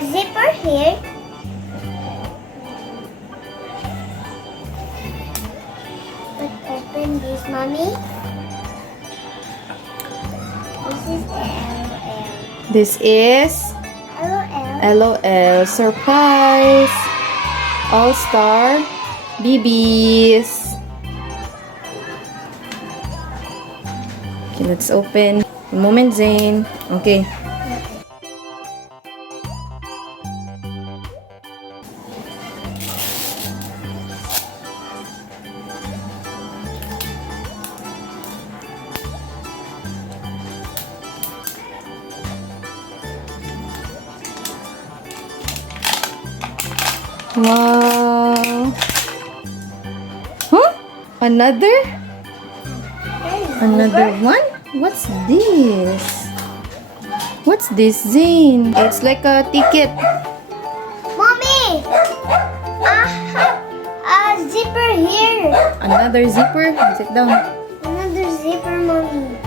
a zipper here. Let's open this, mommy. This is the L.O.L. This is L.O.L. L.O.L surprise all-star BBs. Okay, let's open. One moment, Zane. Okay. Wow. Huh? Another one? What's this? What's this, Zane? It's like a ticket. Mommy, I have a zipper here. Another zipper. Sit down. Another zipper, mommy.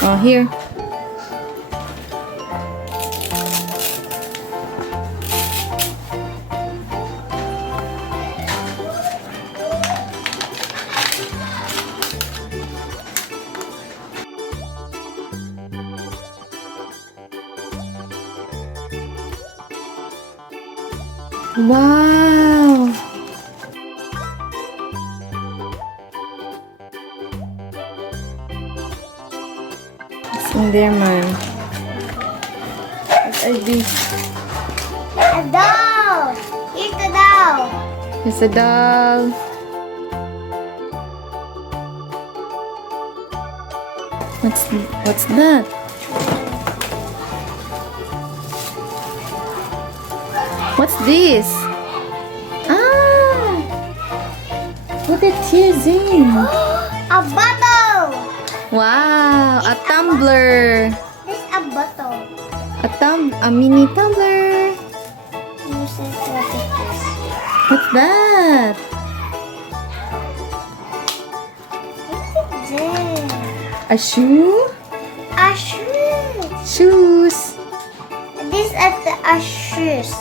Oh, here. Wow! What's in there, man? What are these? A doll. Here's the doll. It's a doll. What's that? What's this? Ah! What it is in? A bottle. Wow! A tumbler! This is a bottle. A mini tumbler! This is what it is. What's that? What's it? A shoe? A shoe. Shoes! This is a shoes.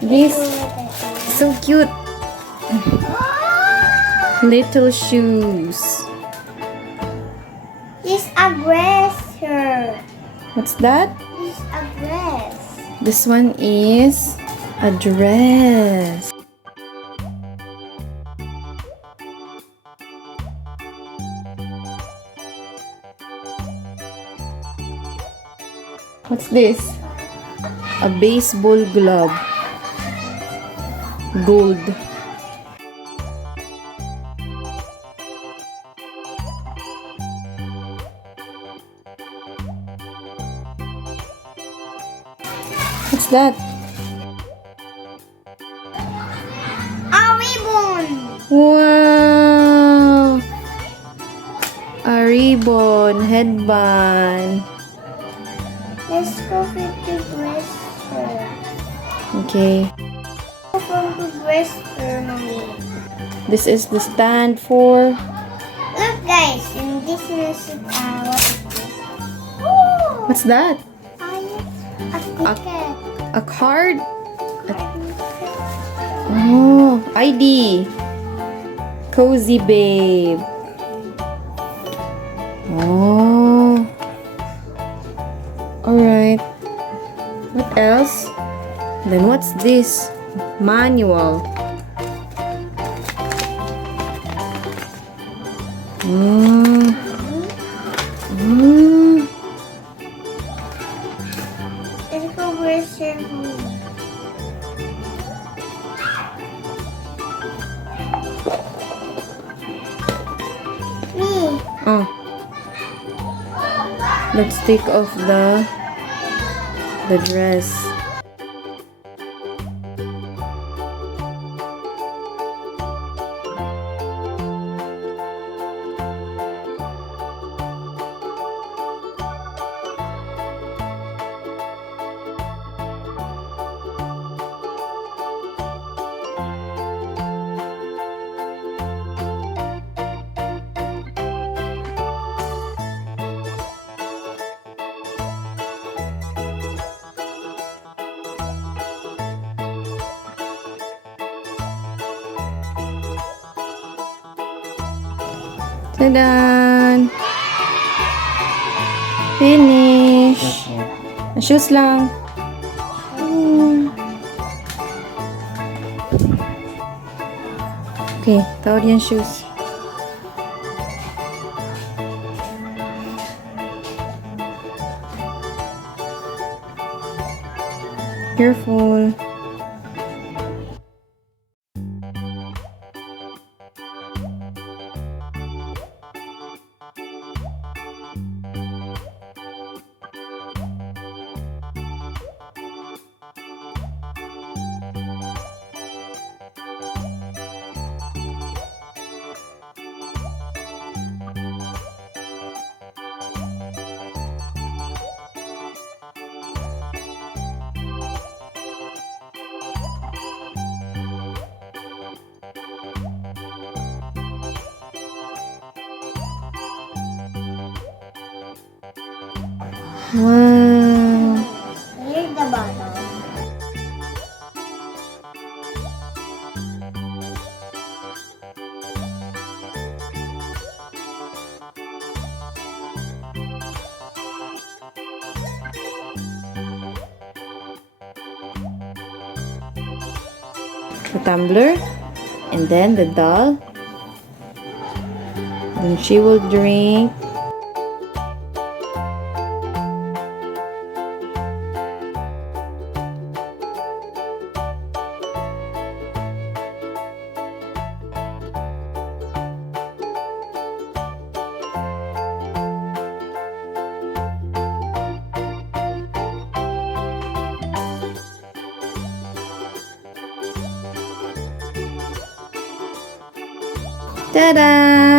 This so cute. Little shoes. This is a dresser. What's that? This is a dress. This one is a dress. What's this? A baseball glove. Gold. What's that? A ribbon. Wow! A ribbon, headband. Let's go with the dresser. Okay. Go from the dresser, mommy. This is the stand for... Look, guys, in this is what is this? Oh, What's that? a ticket. A card? Oh, ID. Cozy babe. Oh. Alright. What else? Then what's this? Manual. Let's go dresser, mommy. Me. Oh. Let's take off the dress. Tadan! Finish! Shoes lang. Okay, tawad yan shoes. Careful. Wow. Here's the bottle. The tumbler. And then the doll. Then she will drink. Ta-da!